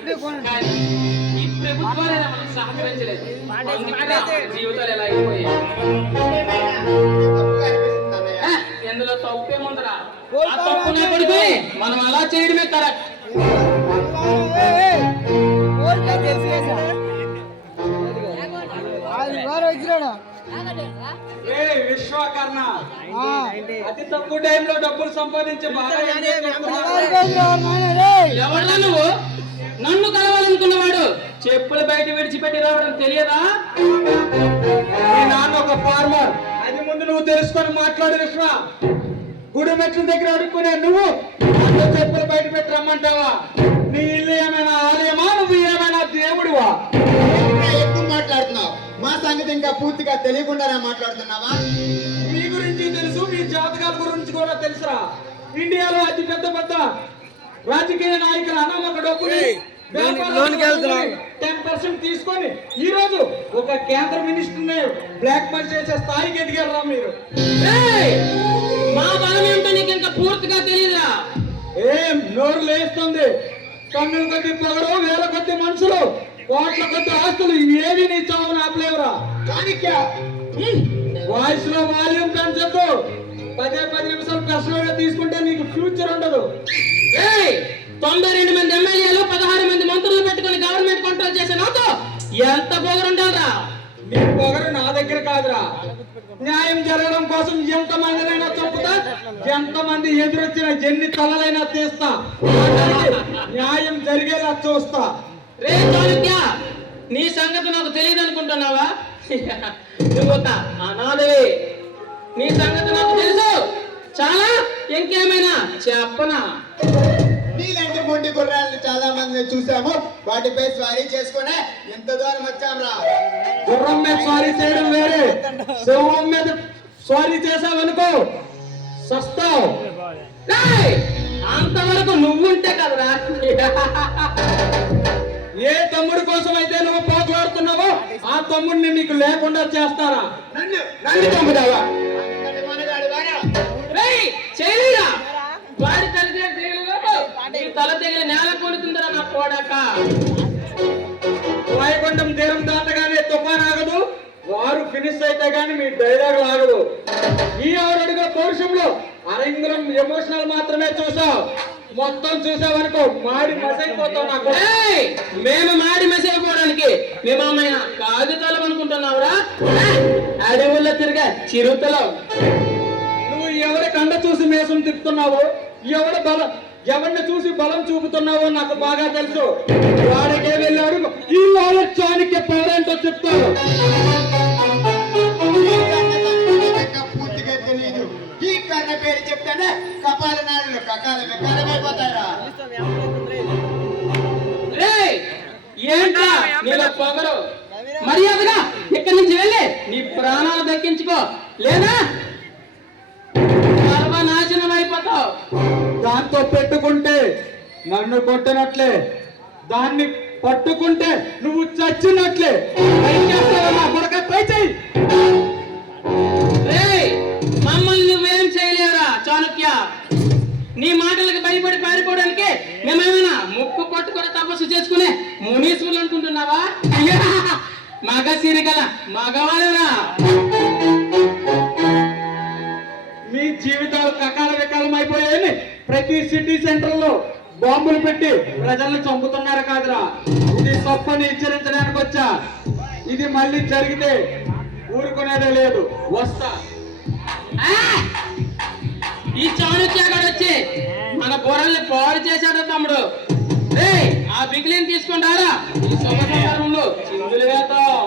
ఈ ప్రభుత్వాలే మనకు సహకరించలేదు. జీవితాలు ఎలా అయిపోయాయి? ఎందులో తప్పేముందరా? ఆ తప్పునే పడిపోయి మనం అలా చేయడమే కరెక్ట్. విశ్వకర్ణ అతి తక్కువ టైంలో డబ్బులు సంపాదించే ఎవరా నువ్వు? నన్ను కలవాలనుకున్నవాడు చెప్పులు బయట విడిచిపెట్టి రావడం తెలియదా? మీ నాన్న ఒక ఫార్మర్, అది ముందు నువ్వు తెలుసుకొని మాట్లాడు. విశ్వ గుడి మెట్ల దగ్గర అడుక్కునే నువ్వు చెప్పులు బయట పెట్టి రమ్మంటావా? నీ ఇల్లు ఏమైనా ఆలయమా? నువ్వు ఏమైనా దేవుడివా? ఎక్కువ మాట్లాడుతున్నావు. మా సంగతి ఇంకా పూర్తిగా తెలియకుండానే మాట్లాడుతున్నావా? మీ గురించి తెలుసు, మీ జాతకాల గురించి కూడా తెలుసురా. ఇండియాలో అతి పెద్ద రాజకీయ నాయకుల అనామక డబ్బుని 10% తీసుకొని ఈ రోజు ఒక కేంద్ర మినిస్టర్ ని బ్లాక్ మెయిల్ చేసే స్థాయికి ఎదిగారా మీరు? మా బలం ఏంటో నీకు ఇంకా పూర్తిగా తెలియదా? ఏం నోరు లేస్తుంది? కన్నుల కొద్ది పొగరు, వేల కొద్ది మనుషులు, కోట్ల కొద్ది ఆస్తులు, ఏవి నీ చావును ఆపలేవురా. వాయిస్ లో వాల్యూమ్ పెంచద్దు. 10 నిమిషాలు పర్సనల్ గా తీసుకుంటే నీకు ఫ్యూచర్ ఉండదు. 92 మంది ఎమ్మెల్యేలు 16 మంది మంత్రులు పెట్టుకుని గవర్నమెంట్ కంట్రోల్ చేసే నాతో ఎంత పొగరుండాలరా? నీ పొగరు నా దగ్గర కాదురా. న్యాయం జరగడం కోసం ఎంత మందినైనా చంపుతా, ఎంత మంది ఎదురొచ్చిన ఎన్ని తలలైనా తీస్తా, న్యాయం జరిగేలా చూస్తా. రే చాణక్య, నీ సంగతి నాకు తెలియదు అనుకుంటున్నావా? నువ్వు అనాదే. నీ సంగతి నాకు తెలుసు చాలా. ఇంకేమైనా చెప్పనా? నీలాంటి మొండి గుర్రాలను చాలా మంది చూసాము. వాటిపై స్వారీ చేసుకునే ఎంత దూరం వచ్చాంరా. గుర్రం మీద స్వారీ చేయడం వేరే, సింహం మీద స్వారీ చేసావనుకో సస్తావు. అంతవరకు నువ్వుంటే కదరా. ఏ తమ్ముడి కోసం అయితే నువ్వు పోట్లాడుతున్నావో ఆ తమ్ముడిని నీకు లేకుండా చేస్తారా? నన్ను తమ్ముడావా? చేయలేదా? వాడి తల తెగిలి నేల కొడుతుందరా నా కోడాక. వైకుంఠం తీరం దాటగానే తుఫాన్ ఆగదు, వారు ఫినిష్ అయితే గానీ మీ డైలాగ్ ఆగదు. ఈ 6 అడుగుల పౌరుషంలో అరంగులం ఎమోషనల్ మాత్రమే చూసావు. మొత్తం చూసావనుకో మాడి మసైపోతావు. నాకు మేము మాడి మసైపోవడానికి మేమేమైనా కాగితాలు అనుకుంటున్నావురా? అడవుల్లో తిరిగా చిరుతలో. నువ్వు ఎవరి కండ చూసి మేసం తిప్పుతున్నావో, ఎవరిని చూసి బలం చూపుతున్నావో నాకు బాగా తెలుసు. వాడికే వెళ్ళాడు ఈ చాణక్య పేరేంటో చెప్తాడు. పూర్తిగా తెలియదు. ఈ కర్ణ పేరు చెప్తానే కపాల నాడులు కకాల వికారమైపోతారా? ఏంట్రా నీలో పొగరు? మర్యాదగా ఇక్కడి నుంచి వెళ్ళి నీ ప్రాణాలు దక్కించుకో, లేదా సర్వనాశనం అయిపోతావు. దాంతో పెట్టుకుంటే నన్ను కొట్టినట్లే, దాన్ని పట్టుకుంటే నువ్వు చచ్చినట్లే. ట్రై చెయ్యి. మమ్మల్ని నువ్వేం చేయలేరా చాణక్య? నీ మాటలకు భయపడి పారిపోవడానికి మేమేమైనా ముక్కు కొట్టుకొని తపస్సు చేసుకునే మునీశ్వరులు అనుకుంటున్నావా? మగ సిరిగల మగవాళ్ళరా. మీ జీవితాలు కకాల వికాలం అయిపోయాయని ప్రతి సిటీ సెంటర్ లో బాంబులు పెట్టి ప్రజలను చంపుతున్నారు కాదురా. ఇది తప్పని హెచ్చరించడానికి వచ్చా. ఇది మళ్ళీ జరిగితే ఊరుకునేదే లేదు. వస్తా. ఈ చాణక్య గారు వచ్చి మన బుర్రల్ని పాడు చేశాడు తమ్ముడు. ఆ బిగిలిని తీసుకుంటారా? ఈ సంవత్సరంలో చిందులు వేద్దాం.